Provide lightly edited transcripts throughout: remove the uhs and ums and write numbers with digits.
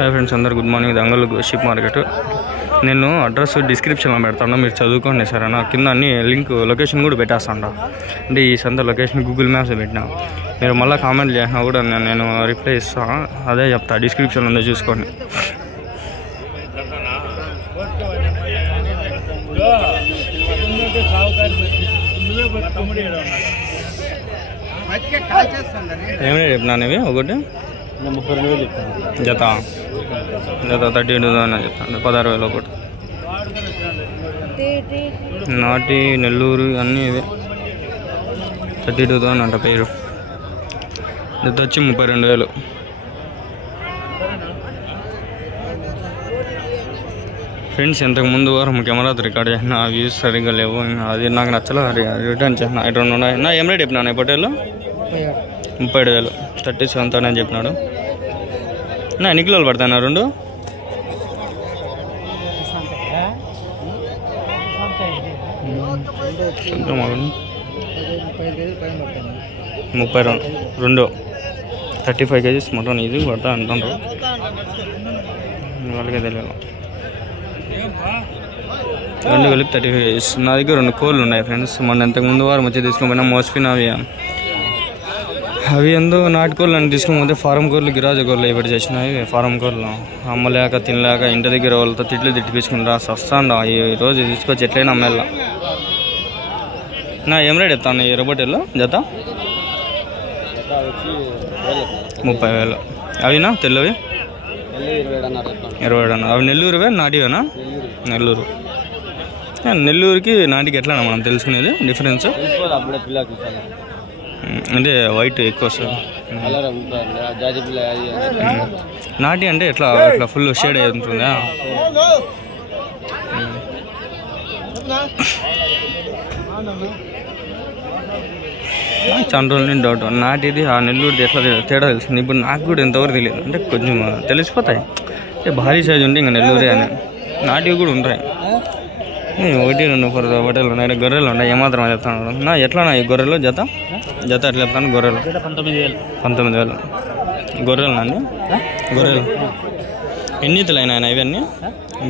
Hi friends, అందరు good morning. ఇది అంగల్ ship market. నేను అడ్రస్ డిస్క్రిప్షన్లో పెడతాను, మీరు చదువుకోండి సరేనా. కింద అన్ని లింక్ లొకేషన్ కూడా పెట్టేస్తాను. అంటే ఈ సంత లొకేషన్ గూగుల్ మ్యాప్స్ పెట్టినా, మీరు మళ్ళీ కామెంట్ చేసినా కూడా నేను రిప్లై ఇస్తాను. అదే చెప్తా, డిస్క్రిప్షన్ ఉందో చూసుకోండి. ఏమైనా చెప్పినాను ఇవి ఒకటి 32,000 చెప్తాను. జత 32,000 చెప్తాను. 16,000 ఒకటి. నాటి నెల్లూరు అన్నీ ఇవే 32,000 అంట పేరు. జత వచ్చి 32,000. ఫ్రెండ్స్, ఇంతకుముందు వారం కెమెరాతో రికార్డ్ చేసిన ఆ వ్యూస్ సరిగ్గా లేవు. అది నాకు నచ్చలేదు, రిటర్న్ చేసిన. ఇటు ఉన్నాయి నా ఏం రేట్ చెప్పినా పొట్టేళ్ళు 37,000. 37,000 అని చెప్పినాడు. నా ఎన్ని కిలోలు పడతాయి నా రెండు? ముప్పై రెండు 35 kgs మటన్ ఇది పడతా అంటుండ్రు. వాళ్ళకే తెలియదు. రెండు కలిపి 35 kgs. నా దగ్గర 2 కోళ్ళు ఉన్నాయి ఫ్రెండ్స్. మొన్న ఇంతకుముందు వారం వచ్చి తీసుకుని మోసపోయినవి. అవి ఎందుకు నాటుకోళ్ళు అని తీసుకుని ఫారం కోళ్ళు గిరాజు కోళ్ళు ఇప్పటి చేసినాయి. ఫారం కోళ్ళు అమ్మలేక తినలేక ఇంటి దగ్గర వాళ్ళతో తిట్టిపించుకుంటా వస్తాండా. ఈరోజు తీసుకొచ్చి ఎట్లయినా అమ్మేళ్ళ. నా ఏం రేట్ ఎత్తాను ఈ రొబోటెల్లో జత? 30,000. అవినా తెల్లవి 27,000. అవి నెల్లూరువే నాటివేనా? నెల్లూరు. నెల్లూరుకి నాటికి ఎట్లా మనం తెలుసుకునేది డిఫరెన్స్? అంటే వైట్ ఎక్కువ వస్తుంది. నాటి అంటే ఎట్లా ఇట్లా ఫుల్ షేడ్ అయి ఉంటుందా? చాలా రోజుల నుంచి డౌట్. నాటిది ఆ నెల్లూరుది ఎట్లా తేడా తెలిసింది. ఇప్పుడు నాకు కూడా ఎంతవరకు తెలియదు. అంటే కొంచెం తెలిసిపోతాయి. అంటే భారీ సైజు ఉంటే ఇంకా నెల్లూరే అని. నాటివి కూడా ఉంటాయి. 1-2 హోటలు ఉన్నాయి. గొర్రెలు ఉన్నాయి. ఏమాత్రం చెప్తాను నా ఎట్లా ఈ గొర్రెలు జత ఎట్లా చెప్తాను? గొర్రెలు 19,000. గొర్రెలు అండి. గొర్రెలు ఎన్ని ఈతలు అయినా ఇవన్నీ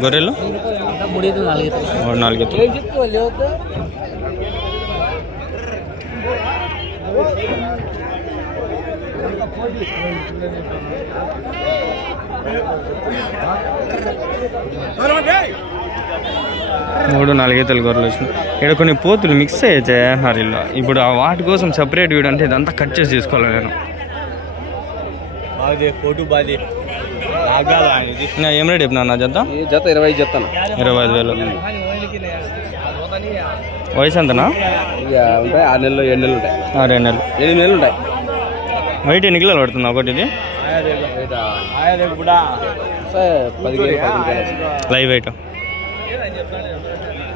గొర్రెలు? 4 ఈతలు. మూడు 4 ఈతలు గొర్రెలు వచ్చినాయి. ఇక్కడ కొన్ని పోతులు మిక్స్ అయ్యారు ఇలా. ఇప్పుడు ఆ వాటి కోసం సపరేట్ వీడు అంటే ఇదంతా కట్ చేసి తీసుకోవాలి నేను. ఏం రేట్ చెప్పినా నా జత? 25 చెప్తాను. 25,000. వయసు ఎంతనా? 6 నెలలు 7 నెలలు ఉంటాయి. 2 నెలలు 8 నెలలు ఉంటాయి. వైట్ ఎన్ని కిలోలు పడుతుంది ఒకటి? ఇది 10 కిలోలు. Live weight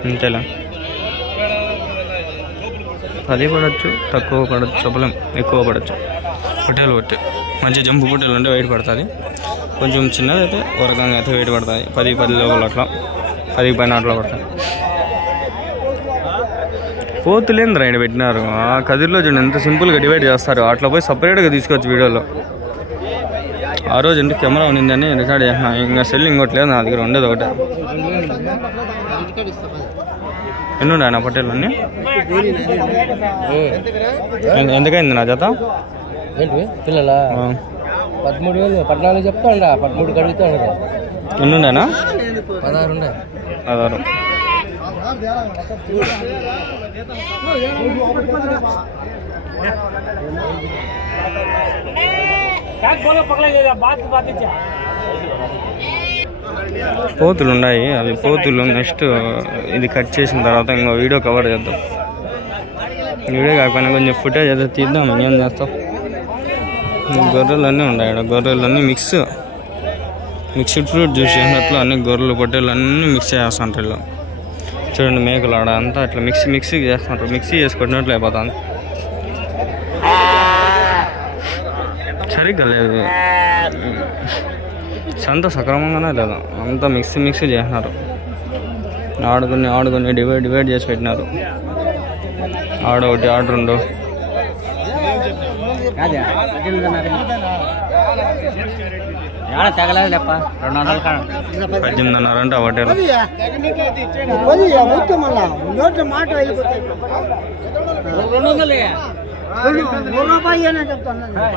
అంతేలా. 10 పడవచ్చు, తక్కువ పడవచ్చు, చెప్పలేం. ఎక్కువ పడవచ్చు. పొట్టేలు కొట్టి మంచి జంపు పొట్టేలు ఉంటే వెయిట్ పడుతుంది. కొంచెం చిన్నది అయితే ఒక రకంగా అయితే వెయిట్ పడుతుంది. 10 లోపల అట్లా 10 పైన అట్లా పడుతుంది. పోతులేంద్ర ఆయన పెట్టినారు. ఆ కదిరిలో చూడండి ఎంత సింపుల్గా డివైడ్ చేస్తారు. అట్లా పోయి సపరేట్గా తీసుకోవచ్చు వీడియోలో. ఆ రోజు అంటే కెమెరా ఉన్నిందని రికార్డ్ చేసిన. ఇంకా సెల్ ఇంకోట్లేదు నా దగ్గర, ఉండేది ఒకటే. ఎన్ని ఉన్నాయి నా పొట్టేలు అన్నీ? ఎందుకైంది నా జత? పిల్లలా 13,000 14 చెప్తాండా. 13 కడుగుతాడు. ఎన్ని ఉన్నాయనా? 16 ఉన్నాయి. 16. పోతులు ఉన్నాయి. అవి పోతులు నెక్స్ట్ ఇది కట్ చేసిన తర్వాత ఇంకో వీడియో కవర్ చేద్దాం. వీడియో కాకపోయినా కొంచెం ఫుటేజ్ అయితే తీద్దాం. ఏం చేస్తాం? గొర్రెలు అన్నీ ఉన్నాయి. గొర్రెలు అన్నీ మిక్స్డ్ ఫ్రూట్ జ్యూస్ చేసినట్లు అన్ని గొర్రెలు పొట్టేలు అన్నీ మిక్స్ చేస్తుంటారు ఇలా. చూడండి మేకలు ఆడ అంతా అట్లా మిక్సీ చేస్తుంటారు. మిక్సీ చేసి కొట్టినట్లు అయిపోతుంది. సరిగ్గా లేదు సంత, సక్రమంగానే లేదు. అంతా మిక్సీ చేసినారు. ఆడుకొని డివైడ్ చేసి పెట్టినారు. ఆడొకటి ఆడ రెండు. తగలేదప్ప 18,500 అంట ఒకటే.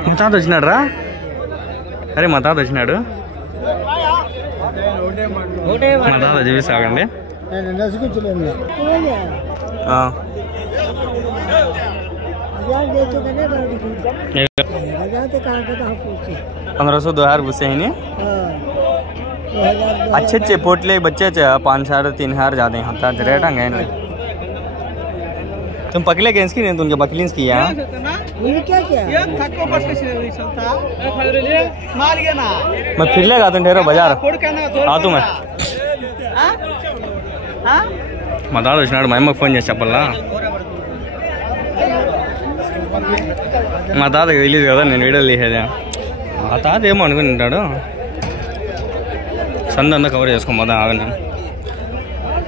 మా తాత వచ్చినాడు రా. అరే మా తాత వచ్చినాడు. మా తాత చూపిస్తాగండి. ₹1500 2,000 घुसे हैं नहीं. अच्छे पोटले बच्चे 5,000 3,000 ज़्यादा होता है रेट हंगे नहीं. तुम पकले गेंस की नहीं तुमके बकलींस की है. मैं फिर लेगा तुम ठहरो बाजार आ तू मैं मता వచ్చినాడు. మా అమ్మకి ఫోన్ చేసి చెప్పాలా. మా తాతకి తెలియదు కదా నేను వీడియోలు తీసేది. మా తాత ఏమో అనుకుని ఉంటాడు. సంత అంతా కవర్ చేసుకోమోదా ఆగను.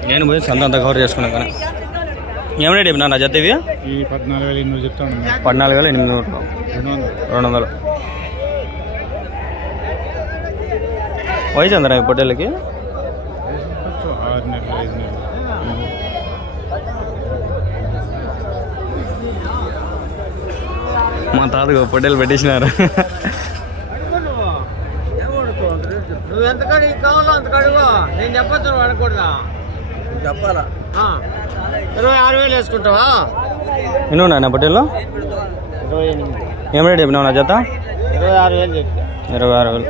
నేను పోయి సంత అంతా కవర్ చేసుకున్నాను. కానీ ఏం రేట్ చెప్పినా నా జత ఇవి 14,800 చెప్తాను. 14,800 200. వయసు ఎంతరా ఈ పొట్టేళ్ళకి? 6 నెలలు 5 నెలలు. మా తాతకు పొట్టేలు పెట్టేసినారు. నువ్వు ఎంత కాడికి కావాలో అంత కాడుగో. నేను చెప్పొచ్చు అడగకూడదా? చెప్పాలా? 26,000 వేసుకుంటావా? ఎన్ని ఉన్నాయి నా పొట్టేలు? 28. ఏం రేట్ చెప్పినావు నా జత? 26,000 చెప్తా. 26,000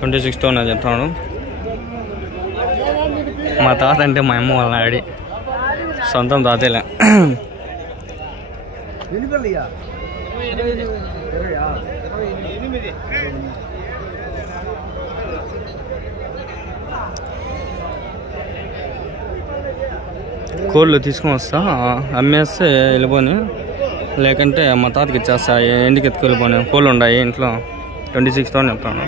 26తో నా చెప్తాను. మా తాత అంటే మా అమ్మ వాళ్ళ డాడీ. సొంతం తాతేలే. కోళ్ళు తీసుకొని వస్తా, అమ్మేస్తే వెళ్ళిపోని, లేకంటే మా తాతకి ఇచ్చేస్తా. ఇంటికి ఎత్తుకు వెళ్ళిపోని. కోళ్ళు ఉన్నాయి ఇంట్లో. 26తో చెప్తాను.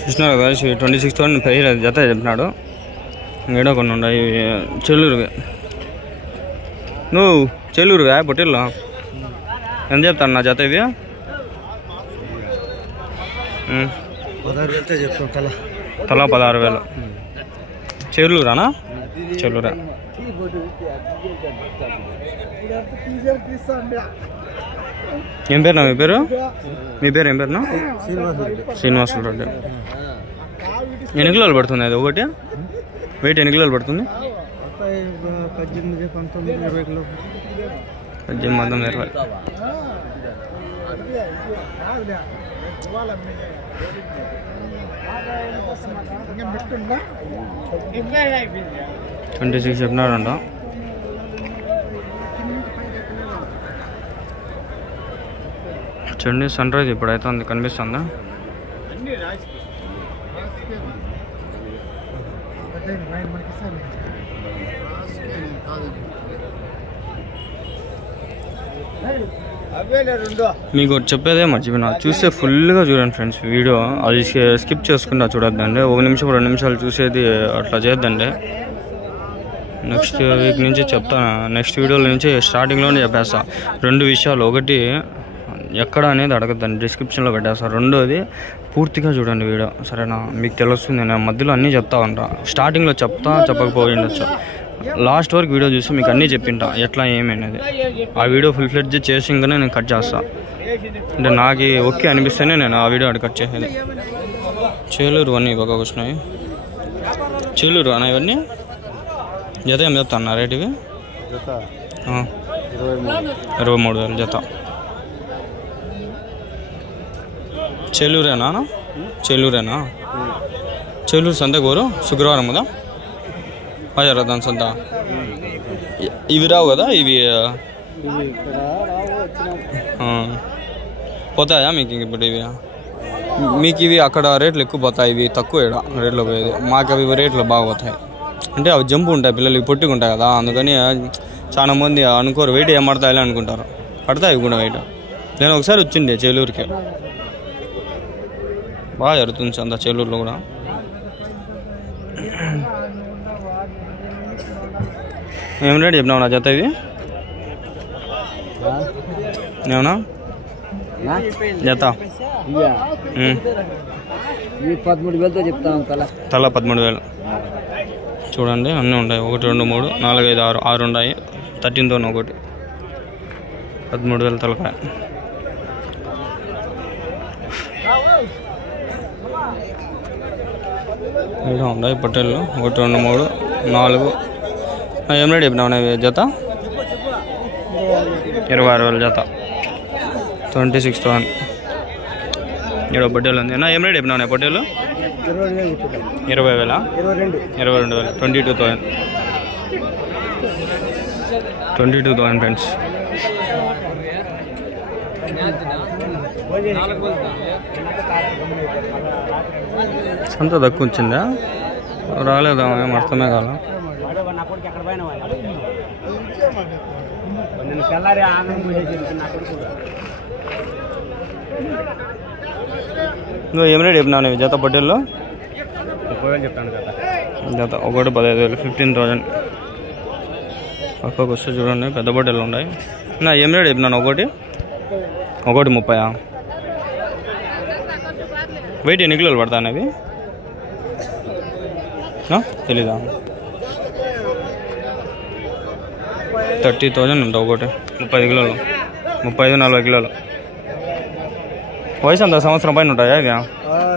చూసినారు కదా 26తో జత చెప్పినాడు. ఏడో కొన్ని ఉన్నాయి. చెల్లూరువి. నువ్వు చెల్లూరువా పొట్టేళ్ళు? ఎంత చెప్తాను నా జత ఇవి? 16,000 చెప్తాను. తలా 16,000. చెల్లూరానా? చెల్లూరా. ఏం పేరు నా మీ పేరు? మీ పేరు ఏం పేరునా? శ్రీనివాసులు రెడ్డి. ఎన్ని కిలోలు పడుతుంది అది ఒకటి? వెయిట్ ఎన్ని కిలోలు పడుతుంది? 18, 19, 20 కిలో. 18, 19, 20. $26 చెప్పినాడంట. చూడండి సన్ రైజ్ ఇప్పుడైతే ఉంది, కనిపిస్తుందా? మీకు చెప్పేదే మర్చిపోయినా. చూస్తే ఫుల్గా చూడండి ఫ్రెండ్స్ వీడియో. అది స్కిప్ చేసుకుంటా చూడొద్దండి. 1 నిమిషం 2 నిమిషాలు చూసేది అట్లా చేద్దండి. నెక్స్ట్ వీక్ నుంచి చెప్తాను. నెక్స్ట్ వీడియోల నుంచి స్టార్టింగ్లోనే చెప్పేస్తా 2 విషయాలు. ఒకటి ఎక్కడ అనేది అడగద్దండి, డిస్క్రిప్షన్లో పెట్టేస్తా. రెండోది పూర్తిగా చూడండి వీడియో, సరేనా? మీకు తెలుస్తుంది. నేను మధ్యలో అన్నీ చెప్తా ఉంటా. స్టార్టింగ్లో చెప్పకపోయి ఉండొచ్చు. లాస్ట్ వరకు వీడియో చూసి మీకు అన్నీ చెప్పింటా ఎట్లా ఏమనేది. ఆ వీడియో ఫుల్ ఫ్లెడ్జ్ చేసి ఇంకనే నేను కట్ చేస్తా. అంటే నాకు ఓకే అనిపిస్తేనే నేను ఆ వీడియో కట్ చేసేది. చేలూరు అన్నీ బాగా వచ్చినాయి. చేలూరు అన్న ఇవన్నీ జత ఏం చెప్తా అన్న రేట్ ఇవి? 23,000 జత. చెల్లూరేనా? చెల్లూరేనా? చెల్లూరు సంత కోరు శుక్రవారం కదా? అయ్యారా దాని సంత? ఇవి రావు కదా ఇవి? పోతాయా మీకు ఇప్పుడు ఇవి? మీకు ఇవి అక్కడ రేట్లు ఎక్కువ పోతాయి, ఇవి తక్కువ ఇక్కడ రేట్లో పోయేది. మాకు అవి రేట్లు బాగా పోతాయి. అంటే అవి జంపు ఉంటాయి, పిల్లలకి పొట్టిగా ఉంటాయి కదా, అందుకని చాలా మంది అనుకోరు వెయిట్ ఏం పడతాయి అనుకుంటారు. పడతాయి కూడా వెయిట్. నేను ఒకసారి వచ్చిండే చేలూరుకి, బాగా జరుగుతుంది అంత చేలూరులో కూడా. ఏం రేట్ చెప్పినావు నా జత ఇది? ఏమన్నా జత 13,000తో చెప్తాం. తల 13,000. చూడండి అన్నీ ఉంటాయి. 1, 2, 3, 4, 5, 6 ఉన్నాయి. 13తో ఒకటి 13,000 తలకాయ. ఇలా ఉన్నాయి పొట్టేళ్ళు. 1, 2, 3, 4. ఏం రేట్ చెప్పినావు జత? 26,000 జత, 26,000. ఇక్కడ పొట్టేలు ఉంది. ఏం రేట్ చెప్పినావు పొట్టేలు? 20,000, 22,000, 22,000, 22,000 ఫ్రెండ్స్. అంత తక్కువ వచ్చిందా? రాలేదా? ఏం అర్థమే కాల. నువ్వు ఏం రేట్ చెప్పినావు జత పొట్టేల్లో? 30,000 చెప్తాను జత. ఒకటి 15,000, 15,000. పక్కకు వస్తే చూడండి పెద్ద పొట్టేళ్ళు ఉన్నాయి. నా ఏం రేట్ చెప్పినాను? ఒకటి 30. వెయిట్ ఎన్ని కిలోలు పడతాను అవి? తెలీదా? 30,000 ఉంటాయి ఒకటి. 35 కిలోలు, 35-40 కిలోలు. వయసు అంత సంవత్సరం పైన ఉంటాయా ఇవి?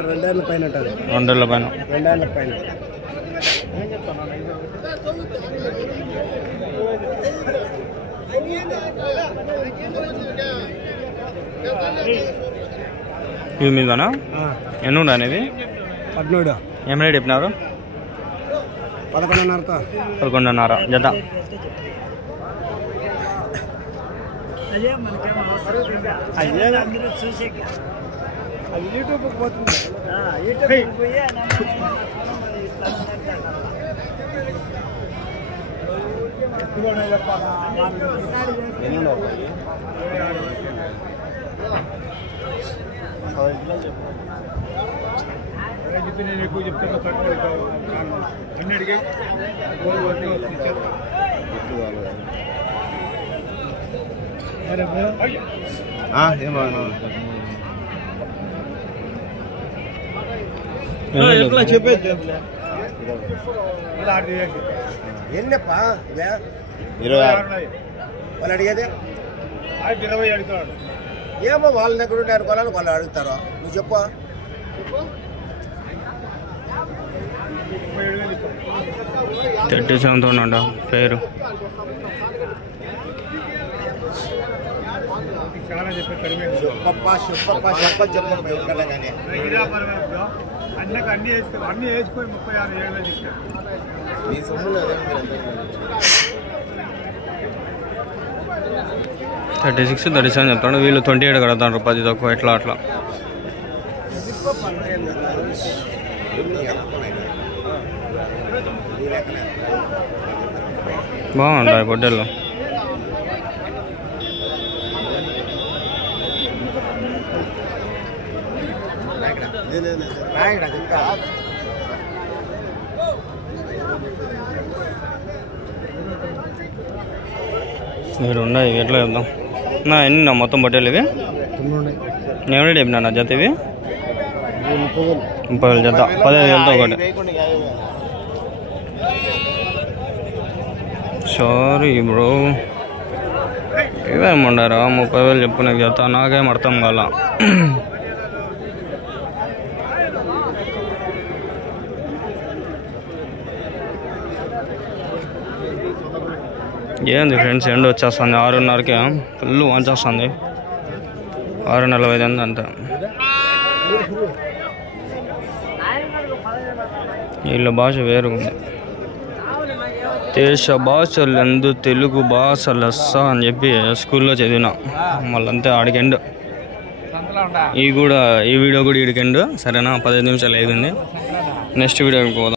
2 ఏళ్ళ పైన ఉంటుంది. 2 ఏళ్ళ పైన. 2 ఏళ్ళ పైన. ఇవి మీదనా? ఎన్ని ఉన్నాయి అనేవి? 17. ఏం రేట్ చెప్పినారు? 11,500 జత. నేను ఎక్కువ చెప్తాను తక్కువ అన్నిటికీ ఎట్లా చెప్పేది ఎన్నప్పా 20 వాళ్ళు అడిగేది 20 అడుగుతాడు. ఏమో వాళ్ళ దగ్గర ఉంటే అనుకోవాలని వాళ్ళు అడుగుతారు. నువ్వు చెప్పు. 37,000 పేరు. చాలా చెప్పే కడిమే అన్ని వేసుకొని 36,000 చెప్పారు. 36, 37 చెప్తాడు. వీళ్ళు 28 కడతాడు. 10 తక్కువ ఎట్లా అట్లా. బాగుంటాయి పొట్టేళ్ళు. మీరు ఉన్నాయి ఎట్లా చెప్దాం నా? ఎన్ని మొత్తం పొట్టేళ్ళు ఇవి? నేను రేట్ చెప్పినా జత ఇవి? 30,000 జత. 15,000తో ఒకటి. Sorry bro, ఇవేమండారా? 30,000 చెప్పు నాకు జత. నాకేం అర్థం కాల. ఏంది ఫ్రెండ్స్, ఎండ వచ్చేస్తుంది. 6:30కి ఫుల్ వంచేస్తుంది. 6:45 అంతే. వీళ్ళ భాష వేరుగుంది. దేశ భాషలందు తెలుగు భాష లెస్స అని చెప్పి స్కూల్లో చదివిన. మళ్ళంతే ఆడికెండు. ఈ వీడియో కూడా ఇడికండు సరేనా. 15 నిమిషాలు అయిపోయింది. నెక్స్ట్ వీడియోకి పోదాం.